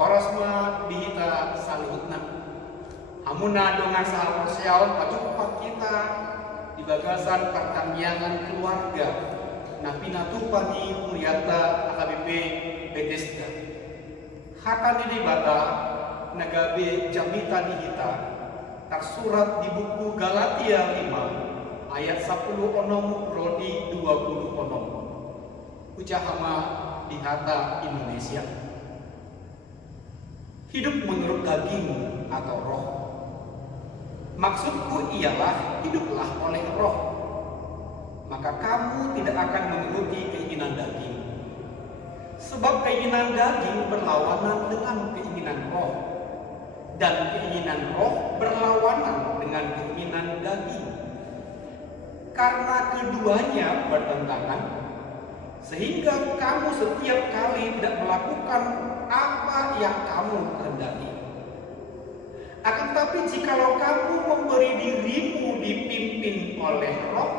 Orasma dihita saluhutna. Hamuna dengan sahabat siaon pajupak kita di bagasan pertaniangan keluarga. Napina tupani Muriata AKBP Bethesda. Hata di bata nagabe jamita dihita tersurat di buku Galatia 5 ayat 10 onom rodi 20 onom. Ucahama di Hata Indonesia. Hidup menurut daging atau roh. Maksudku ialah hiduplah oleh roh. Maka kamu tidak akan menuruti keinginan daging. Sebab keinginan daging berlawanan dengan keinginan roh. Dan keinginan roh berlawanan dengan keinginan daging. Karena keduanya bertentangan, sehingga kamu setiap kali tidak melakukan apa yang kamu kehendaki. Akan tetapi jikalau kamu memberi dirimu dipimpin oleh roh,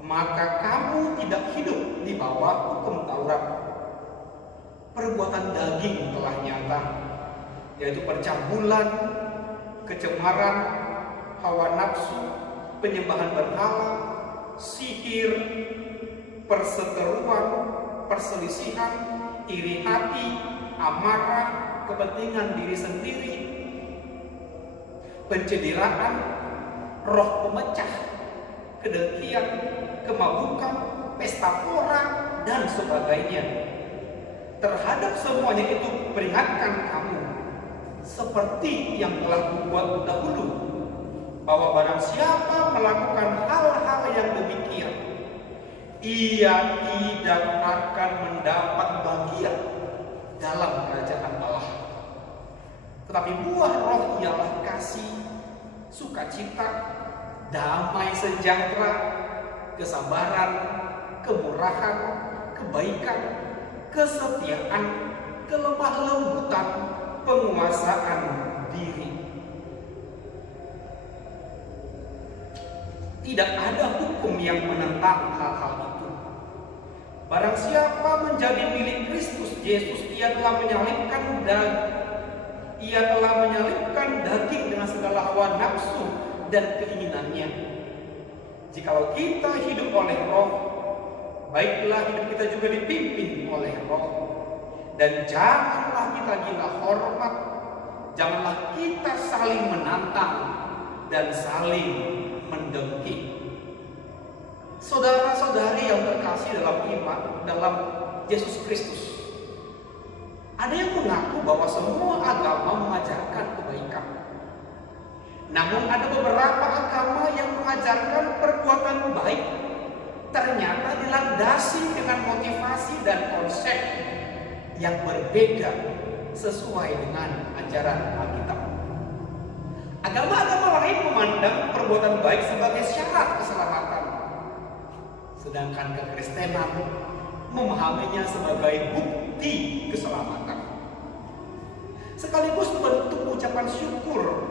maka kamu tidak hidup di bawah hukum Taurat. Perbuatan daging telah nyata, yaitu percabulan, kecemaran, hawa nafsu, penyembahan berhala, sihir, perseteruan, perselisihan, iri hati, amarah, kepentingan diri sendiri, pencederaan, roh pemecah, kedengkian, kemabukan, pesta pora, dan sebagainya. Terhadap semuanya itu peringatkan kamu, seperti yang telah kubuat dahulu, bahwa barang siapa melakukan hal-hal yang demikian, ia tidak akan mendapat bagian dalam kerajaan Allah. Tetapi buah roh ialah kasih, sukacita, damai sejahtera, kesabaran, kemurahan, kebaikan, kesetiaan, kelemah lembutan, penguasaan diri. Tidak ada hukum yang menentang hal-hal itu. Barang siapa menjadi milik Kristus Yesus, ia telah menyalibkan daging dengan segala hawa nafsu dan keinginannya. Jikalau kita hidup oleh roh, baiklah hidup kita juga dipimpin oleh roh. Dan janganlah kita gila hormat, janganlah kita saling menantang dan saling mendengki. Saudara-saudari yang terkasih dalam iman, dalam Yesus Kristus, ada yang mengaku bahwa semua agama mengajarkan kebaikan. Namun ada beberapa agama yang mengajarkan perbuatan baik ternyata dilandasi dengan motivasi dan konsep yang berbeda sesuai dengan ajaran Alkitab. Agama-agama lain memandang perbuatan baik sebagai syarat keselamatan, sedangkan kekristenan memahaminya sebagai bukti keselamatan, sekaligus bentuk ucapan syukur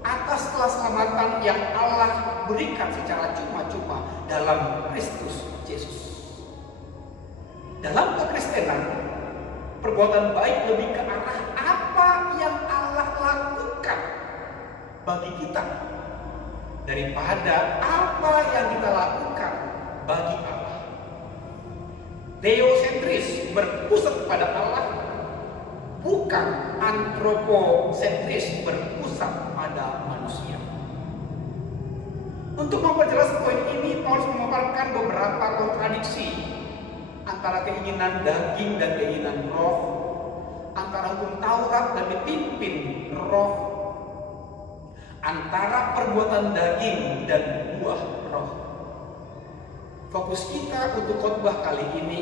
atas keselamatan yang Allah berikan secara cuma-cuma dalam Kristus Yesus. Dalam kekristenan, perbuatan baik lebih ke arah apa yang Allah lakukan bagi kita daripada apa yang kita lakukan bagi Allah. Theosentris, berpusat pada Allah, bukan antroposentris, berpusat pada manusia. Untuk memperjelas poin ini, Paulus memaparkan beberapa kontradiksi antara keinginan daging dan keinginan roh, antara hukum Taurat dan dipimpin roh, antara perbuatan daging dan buah roh. Fokus kita untuk khotbah kali ini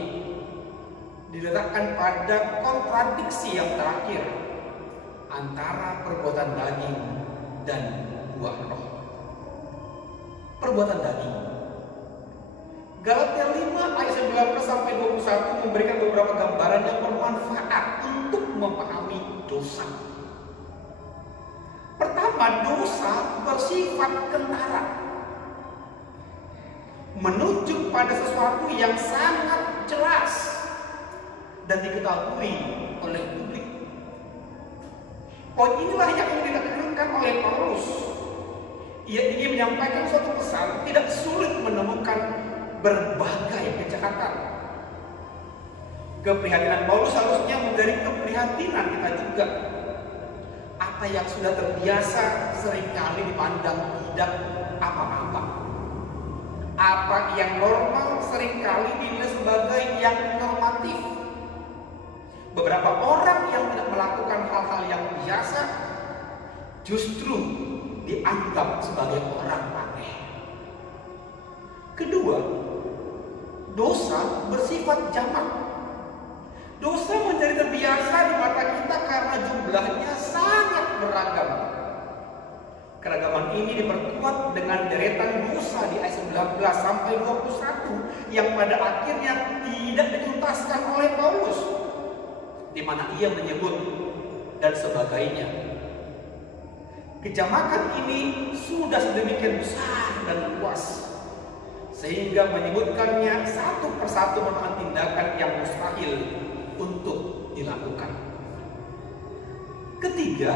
diletakkan pada kontradiksi yang terakhir antara perbuatan daging dan buah roh. Perbuatan daging. Galatia 5 ayat 19 sampai 21 memberikan beberapa gambaran yang bermanfaat untuk memahami dosa. Pertama, dosa bersifat kentara, menunjuk pada sesuatu yang sangat jelas dan diketahui oleh publik. Poin inilah yang ingin ditekankan oleh Paulus. Ia ingin menyampaikan suatu pesan, tidak sulit menemukan berbagai kejahatan. Keprihatinan Paulus harusnya menjadi keprihatinan kita juga. Apa yang sudah terbiasa seringkali dipandang tidak apa-apa. Apa yang normal seringkali dinilai sebagai yang normatif. Beberapa orang yang tidak melakukan hal-hal yang biasa justru dianggap sebagai orang aneh. Kedua, dosa bersifat jamak. Dosa menjadi terbiasa di mata kita karena jumlahnya sangat beragam. Keragaman ini diperkuat dengan deretan dosa di ayat 19 sampai 21 yang pada akhirnya tidak dituntaskan oleh Paulus, di mana ia menyebut dan sebagainya. Kejamakan ini sudah sedemikian besar dan luas sehingga menyebutkannya satu persatu merupakan tindakan yang mustahil untuk dilakukan. Ketiga,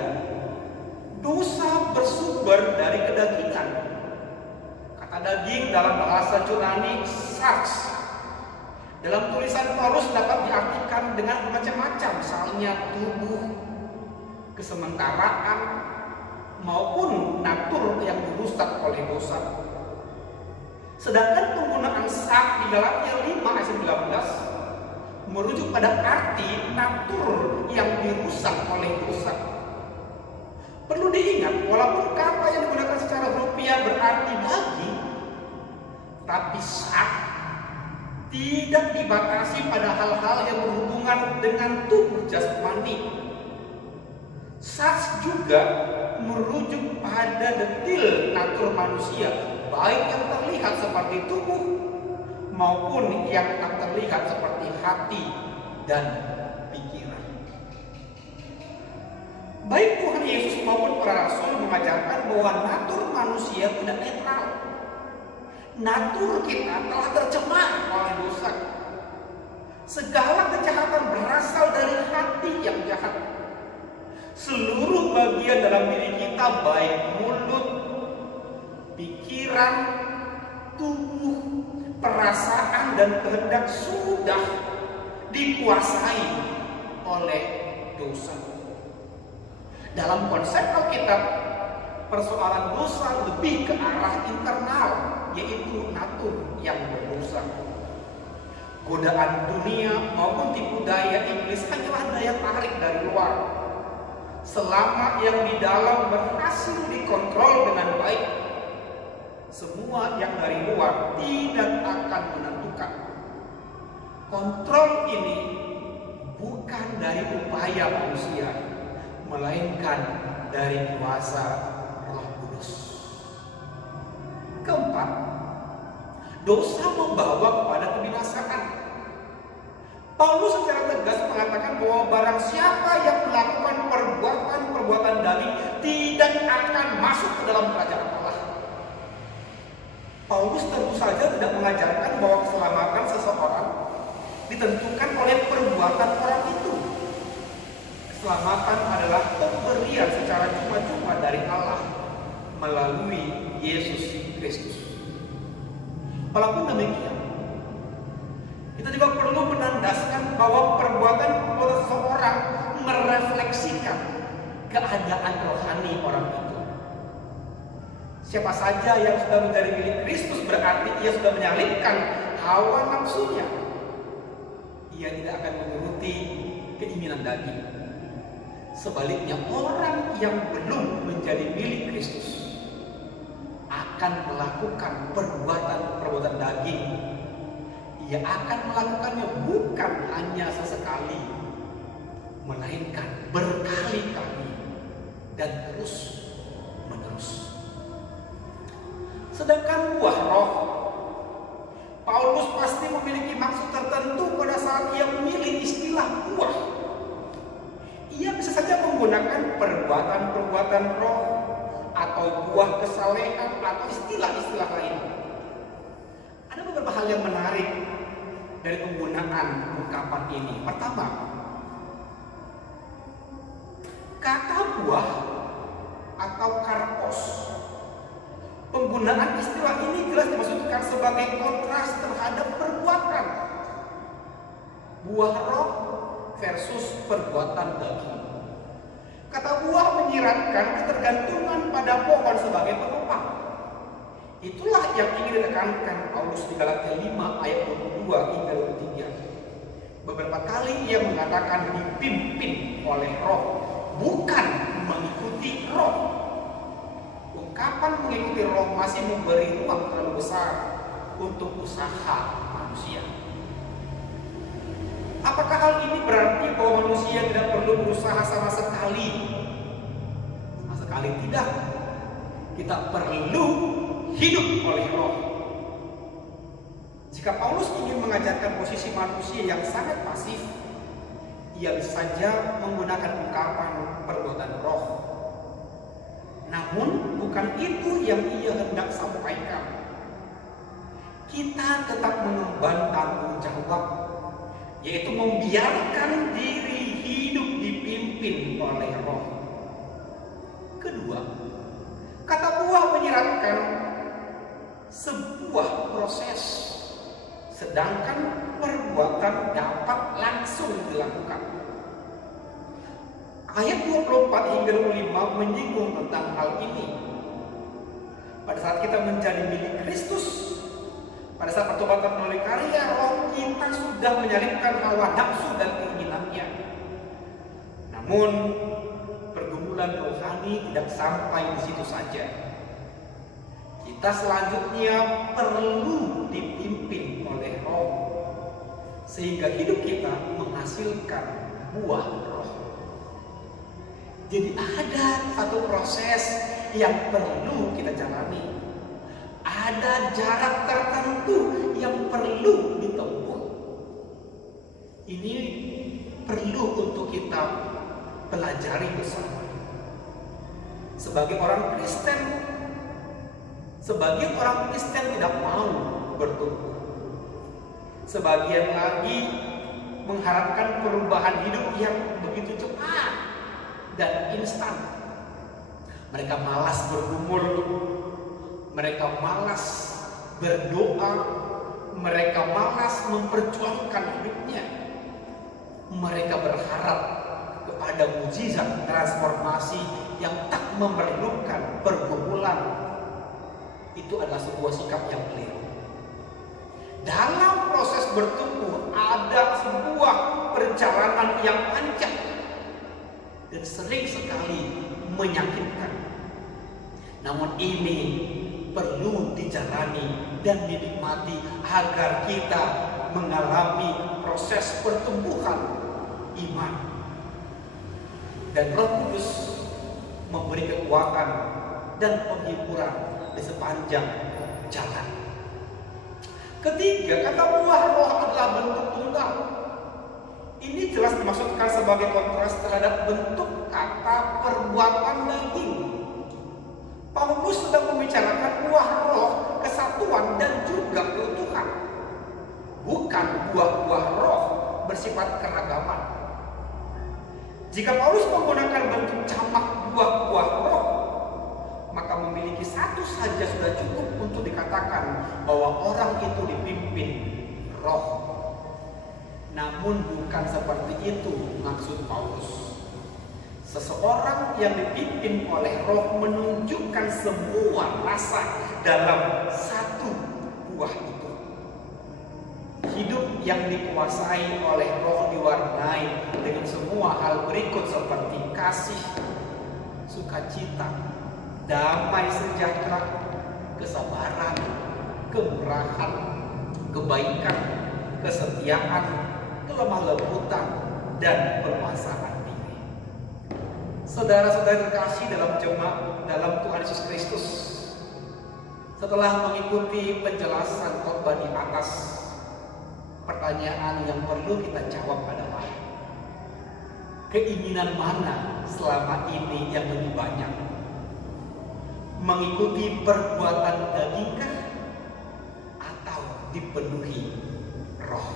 dosa bersumber dari kedagingan. Kata daging dalam bahasa Yunani sarx. Dalam tulisan Paulus dapat diartikan dengan macam-macam, misalnya tubuh, kesementaraan, maupun natur yang dirusak oleh dosa. Sedangkan penggunaan sak di Galatia 5 ayat 19 merujuk pada arti natur yang dirusak oleh dosa. Perlu diingat, walaupun kata yang digunakan secara rupiah berarti daging, tapi sak tidak dibatasi pada hal-hal yang berhubungan dengan tubuh jasmani. Sak juga merujuk pada detil natur manusia, baik yang terlihat seperti tubuh maupun yang tak terlihat seperti hati dan pikiran. Baik Tuhan Yesus maupun para rasul mengajarkan bahwa natur manusia tidak netral. Natur kita telah tercemar oleh dosa. Segala kejahatan berasal dari hati yang jahat. Seluruh bagian dalam diri kita, baik mulut, pikiran, tubuh, perasaan dan kehendak sudah dikuasai oleh dosa. Dalam konsep Alkitab, persoalan dosa lebih ke arah internal, yaitu natur yang berdosa. Godaan dunia maupun tipu daya iblis hanyalah daya tarik dari luar. Selama yang di dalam berhasil dikontrol dengan baik, semua yang dari luar tidak akan menentukan. Kontrol ini bukan dari upaya manusia, melainkan dari kuasa Roh Kudus. Keempat, dosa membawa kepada kebinasaan. Paulus secara tegas mengatakan bahwa barang siapa yang melakukan perbuatan-perbuatan daging tidak akan masuk ke dalam kerajaan Allah. Paulus tentu saja tidak mengajarkan bahwa keselamatan seseorang ditentukan oleh perbuatan orang itu. Keselamatan adalah pemberian secara cuma-cuma dari Allah melalui Yesus Kristus. Walaupun demikian, kita juga perlu menandaskan bahwa perbuatan seseorang merefleksikan keadaan rohani orang itu. Siapa saja yang sudah menjadi milik Kristus berarti ia sudah menyalibkan hawa nafsunya. Ia tidak akan menuruti keinginan daging. Sebaliknya, orang yang belum menjadi milik Kristus akan melakukan perbuatan daging. Ia akan melakukannya bukan hanya sesekali, melainkan berkali-kali dan terus menerus. Sedangkan buah roh, Paulus pasti memiliki maksud tertentu pada saat ia memilih istilah buah. Ia bisa saja menggunakan perbuatan-perbuatan roh atau buah kesalehan atau istilah-istilah lain. Ada beberapa hal yang menarik dari penggunaan ungkapan ini. Pertama, kata buah Penggunaan istilah ini jelas dimaksudkan sebagai kontras terhadap perbuatan. Buah roh versus perbuatan daging. Kata buah menyiratkan ketergantungan pada pohon sebagai penopang. Itulah yang ingin ditekankan Paulus di Galatia 5 ayat 22 hingga 23. Beberapa kali ia mengatakan dipimpin oleh roh, bukan mengikuti roh. Ungkapan mengikuti roh masih memberi ruang terlalu besar untuk usaha manusia. Apakah hal ini berarti bahwa manusia tidak perlu berusaha sama sekali? Sama sekali tidak. Kita perlu hidup oleh roh. Jika Paulus ingin mengajarkan posisi manusia yang sangat pasif, ia bisa saja menggunakan ungkapan perbuatan roh. Namun bukan itu yang ia hendak sampaikan. Kita tetap mengemban tanggung jawab, yaitu membiarkan diri hidup dipimpin oleh roh. Kedua, kata buah menyiratkan sebuah proses, sedangkan perbuatan dapat langsung dilakukan. Ayat 24 hingga 25 menyinggung tentang hal ini. Pada saat kita menjadi milik Kristus, pada saat pertobatan melalui karya roh, kita sudah menyalibkan hawa nafsu dan keinginannya. Namun pergumulan rohani tidak sampai di situ saja. Kita selanjutnya perlu dipimpin oleh roh, sehingga hidup kita menghasilkan buah roh. Jadi ada satu proses yang perlu kita jalani. Ada jarak tertentu yang perlu ditempuh. Ini perlu untuk kita pelajari bersama. Sebagai orang Kristen tidak mau bertumbuh. Sebagian lagi mengharapkan perubahan hidup yang begitu cepat dan instan. Mereka malas bergumul, mereka malas berdoa, mereka malas memperjuangkan hidupnya. Mereka berharap kepada mujizat transformasi yang tak memerlukan pergumulan. Itu adalah sebuah sikap yang keliru. Dalam proses bertumbuh ada sebuah perjalanan yang panjang dan sering sekali menyakitkan. Namun ini perlu dijalani dan dinikmati agar kita mengalami proses pertumbuhan iman. Dan Roh Kudus memberi kekuatan dan penghiburan di sepanjang jalan. Ketiga, kata buah roh adalah bentuk tunggal. Ini jelas dimaksudkan sebagai kontras terhadap bentuk kata perbuatan daging. Paulus sedang membicarakan buah roh, kesatuan dan juga keutuhan. Bukan buah-buah roh bersifat keragaman. Jika Paulus menggunakan bentuk jamak buah-buah roh, maka memiliki satu saja sudah cukup untuk dikatakan bahwa orang itu dipimpin roh. Namun bukan seperti itu maksud Paulus. Seseorang yang dipimpin oleh roh menunjukkan semua rasa dalam satu buah itu. Hidup yang dikuasai oleh roh diwarnai dengan semua hal berikut seperti kasih, sukacita, damai sejahtera, kesabaran, kemurahan, kebaikan, kesetiaan, kelemah lembutan, dan permasalahan diri. Saudara-saudara terkasih dalam jemaat dalam Tuhan Yesus Kristus, setelah mengikuti penjelasan khotbah di atas, pertanyaan yang perlu kita jawab adalah keinginan mana selama ini yang lebih banyak? Mengikuti perbuatan dagingkah atau dipenuhi roh?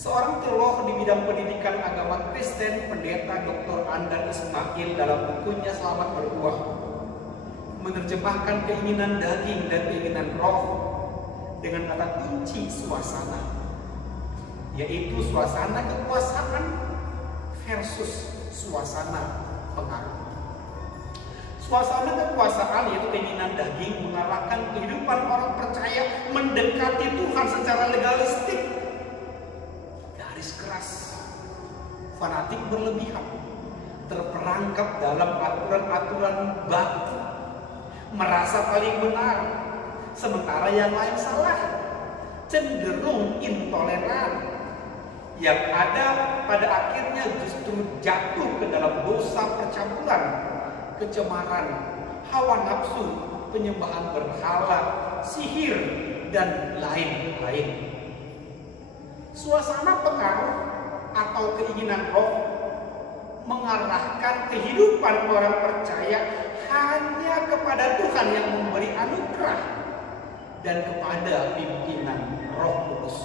Seorang teolog di bidang pendidikan agama Kristen, Pendeta Dr. Andan Ismail dalam bukunya Selamat Berbuah menerjemahkan keinginan daging dan keinginan roh dengan kata kunci suasana, yaitu suasana kekuasaan versus suasana pengaruh. Suasana kekuasaan yaitu keinginan daging mengarahkan kehidupan orang percaya mendekati Tuhan secara legalistik, garis keras, fanatik berlebihan, terperangkap dalam aturan-aturan baku, merasa paling benar, sementara yang lain salah, cenderung intoleran, yang ada pada akhirnya justru jatuh ke dalam dosa percampuran, kecemaran, hawa nafsu, penyembahan berhala, sihir, dan lain-lain. Suasana pengaruh atau keinginan roh mengarahkan kehidupan orang percaya hanya kepada Tuhan yang memberi anugerah dan kepada pimpinan Roh Kudus.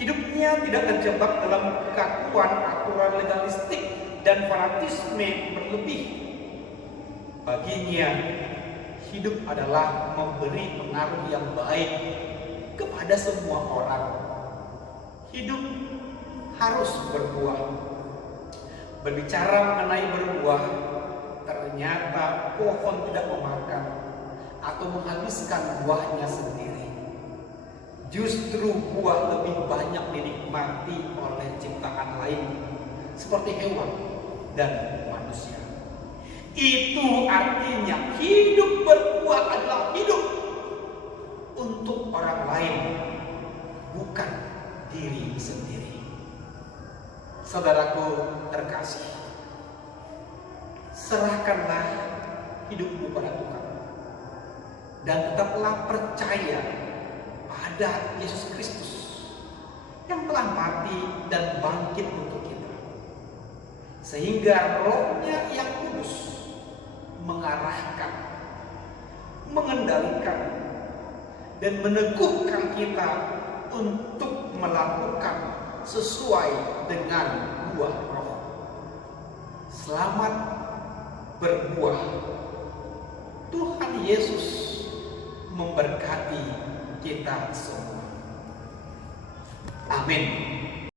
Hidupnya tidak terjebak dalam kekakuan aturan legalistik dan fanatisme berlebih. Baginya, hidup adalah memberi pengaruh yang baik kepada semua orang. Hidup harus berbuah. Berbicara mengenai berbuah, ternyata pohon tidak memakan atau menghabiskan buahnya sendiri. Justru buah lebih banyak dinikmati oleh ciptaan lain, seperti hewan dan manusia. Itu artinya hidup berbuah adalah hidup untuk orang lain, bukan diri sendiri. Saudaraku terkasih, serahkanlah hidupmu pada Tuhan dan tetaplah percaya pada Yesus Kristus yang telah mati dan bangkit untuk kita, sehingga Roh-Nya yang kudus mengarahkan, mengendalikan, dan meneguhkan kita untuk melakukan sesuai dengan buah roh. Selamat berbuah. Tuhan Yesus memberkati kita semua. Amin.